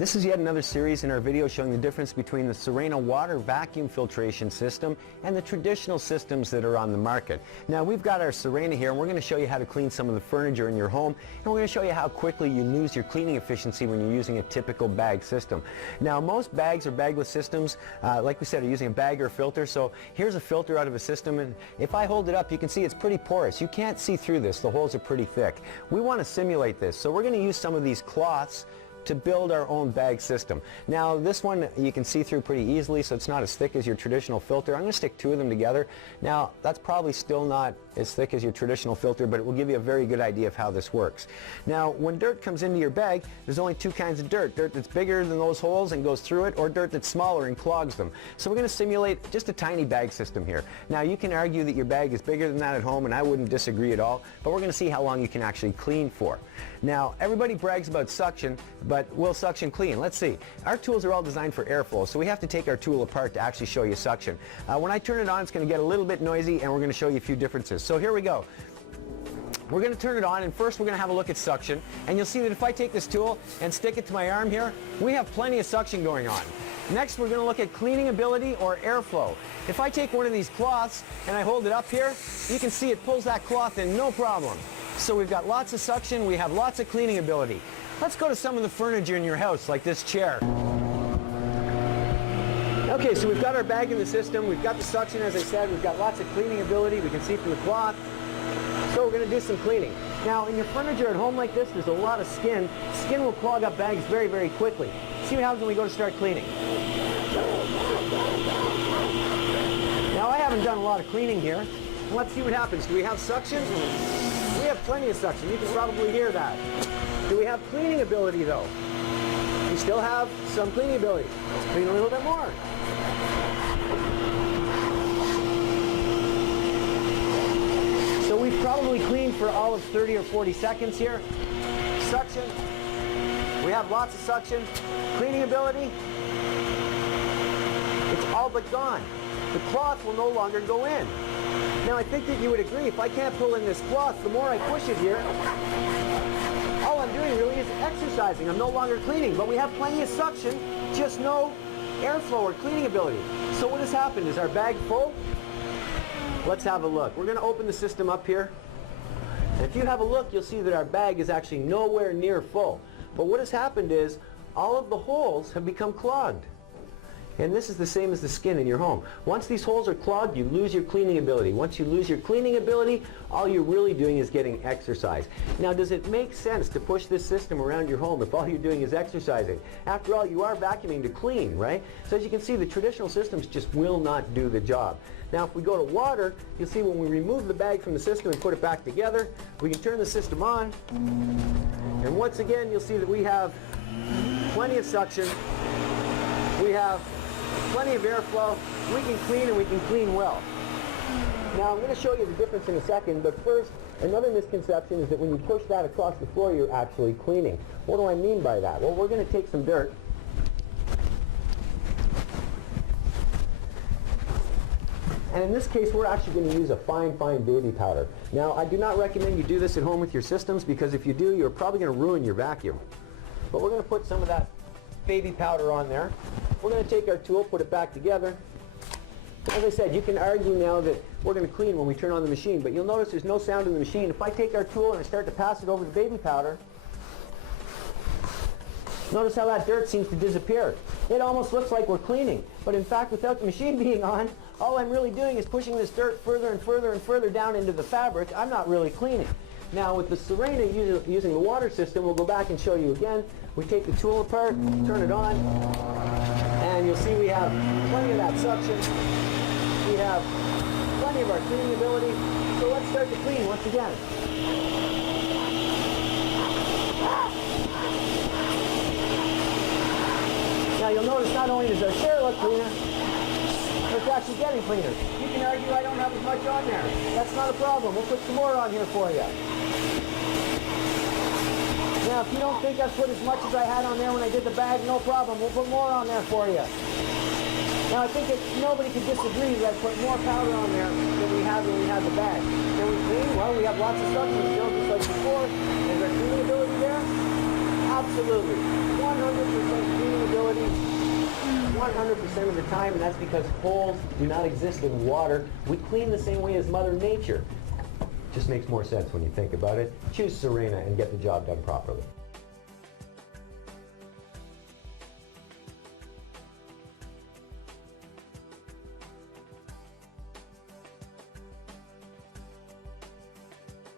This is yet another series in our video showing the difference between the Sirena water vacuum filtration system and the traditional systems that are on the market. Now we've got our Sirena here and we're going to show you how to clean some of the furniture in your home, and we're going to show you how quickly you lose your cleaning efficiency when you're using a typical bag system. Now most bags or bagless systems, like we said, are using a bag or a filter. So here's a filter out of a system, and if I hold it up you can see it's pretty porous. You can't see through this. The holes are pretty thick. We want to simulate this, so we're going to use some of these cloths to build our own bag system. Now this one you can see through pretty easily, so it's not as thick as your traditional filter. I'm going to stick two of them together. Now that's probably still not as thick as your traditional filter, but it will give you a very good idea of how this works. Now when dirt comes into your bag, there's only two kinds of dirt. Dirt that's bigger than those holes and goes through it, or dirt that's smaller and clogs them. So we're going to simulate just a tiny bag system here. Now you can argue that your bag is bigger than that at home, and I wouldn't disagree at all, but we're going to see how long you can actually clean for. Now everybody brags about suction, but will suction clean? Let's see. Our tools are all designed for airflow, so we have to take our tool apart to actually show you suction. When I turn it on, it's going to get a little bit noisy, and we're going to show you a few differences. So here we go. We're going to turn it on, and first we're going to have a look at suction, and you'll see that if I take this tool and stick it to my arm here, we have plenty of suction going on. Next we're going to look at cleaning ability or airflow. If I take one of these cloths and I hold it up here, you can see it pulls that cloth in no problem. So we've got lots of suction, we have lots of cleaning ability. Let's go to some of the furniture in your house, like this chair. Okay, so we've got our bag in the system, we've got the suction, as I said, we've got lots of cleaning ability, we can see through the cloth. So we're going to do some cleaning. Now in your furniture at home like this, there's a lot of skin. Skin will clog up bags very, very quickly. See what happens when we go to start cleaning. Now I haven't done a lot of cleaning here. Let's see what happens. Do we have suction? We have plenty of suction. You can probably hear that. Do we have cleaning ability though? We still have some cleaning ability. Let's clean a little bit more. So we've probably cleaned for all of 30 or 40 seconds here. Suction. We have lots of suction. Cleaning ability. It's all but gone. The cloth will no longer go in. Now I think that you would agree, if I can't pull in this cloth, the more I push it here, all I'm doing really is exercising. I'm no longer cleaning, but we have plenty of suction, just no airflow or cleaning ability. So what has happened? Is our bag full? Let's have a look. We're going to open the system up here. And if you have a look, you'll see that our bag is actually nowhere near full. But what has happened is all of the holes have become clogged. And this is the same as the skin in your home. Once these holes are clogged, you lose your cleaning ability. Once you lose your cleaning ability, all you're really doing is getting exercise. Now, does it make sense to push this system around your home if all you're doing is exercising? After all, you are vacuuming to clean, right? So as you can see, the traditional systems just will not do the job. Now, if we go to water, you'll see when we remove the bag from the system and put it back together, we can turn the system on. And once again, you'll see that we have plenty of suction. We have plenty of airflow. We can clean, and we can clean well. Now I'm going to show you the difference in a second, but first, another misconception is that when you push that across the floor, you're actually cleaning. What do I mean by that? Well, we're going to take some dirt. And in this case, we're actually going to use a fine, fine baby powder. Now, I do not recommend you do this at home with your systems, because if you do, you're probably going to ruin your vacuum. But we're going to put some of that baby powder on there. We're going to take our tool, put it back together. As I said, you can argue now that we're going to clean when we turn on the machine, but you'll notice there's no sound in the machine. If I take our tool and I start to pass it over the baby powder, notice how that dirt seems to disappear. It almost looks like we're cleaning, but in fact, without the machine being on, all I'm really doing is pushing this dirt further and further and further down into the fabric. I'm not really cleaning. Now with the Sirena using the water system, we'll go back and show you again. We take the tool apart, turn it on, and you'll see we have plenty of that suction. We have plenty of our cleaning ability. So let's start to clean once again. Now you'll notice not only does our chair look cleaner, but it's actually getting cleaner. You can argue I don't have as much on there. That's not a problem. We'll put some more on here for you. Now, if you don't think I've put as much as I had on there when I did the bag, no problem. We'll put more on there for you. Now, I think that nobody can disagree that I put more powder on there than we had when we had the bag. Can we clean? Well, we have lots of suction still, just like before. Is there cleaning ability there? Absolutely. 100% 100% of the time, and that's because holes do not exist in water. We clean the same way as Mother Nature. Just makes more sense when you think about it. Choose Sirena and get the job done properly.